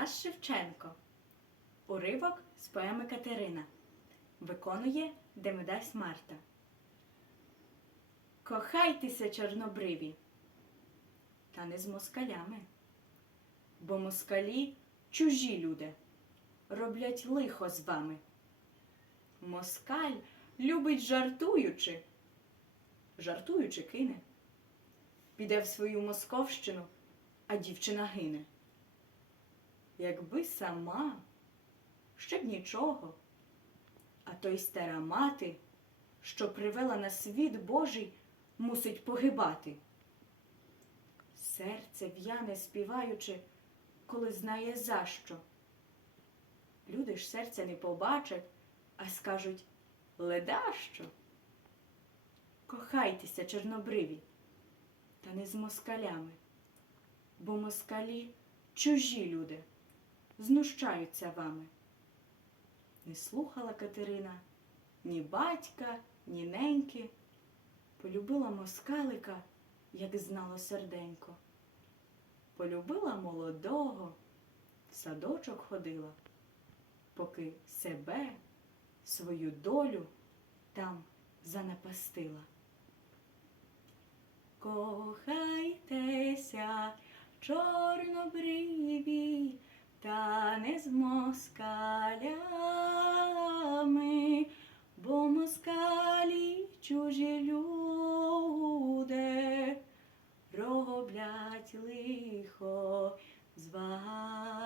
Тарас Шевченко. Уривок з поеми Катерина. Виконує Демидась Марта. Кохайтеся, чорнобриві, та не з москалями. Бо москалі чужі люди, роблять лихо з вами. Москаль любить жартуючи, жартуючи кине. Піде в свою московщину, а дівчина гине. Якби сама, ще б нічого, а то й стара мати, що привела на світ Божий, мусить погибати. Серце в'яне співаючи, коли знає за що. Люди ж серця не побачать, а скажуть ледащо. Кохайтеся, чорнобриві, та не з москалями, бо москалі чужі люди, знущаються вами. Не слухала Катерина ні батька, ні неньки, полюбила москалика, як знало серденько. Полюбила молодого, в садочок ходила, поки себе, свою долю там занапастила. Кохайтеся, чорнобриві, та не з москалями, бо москалі чужі люди роблять лихо з вами.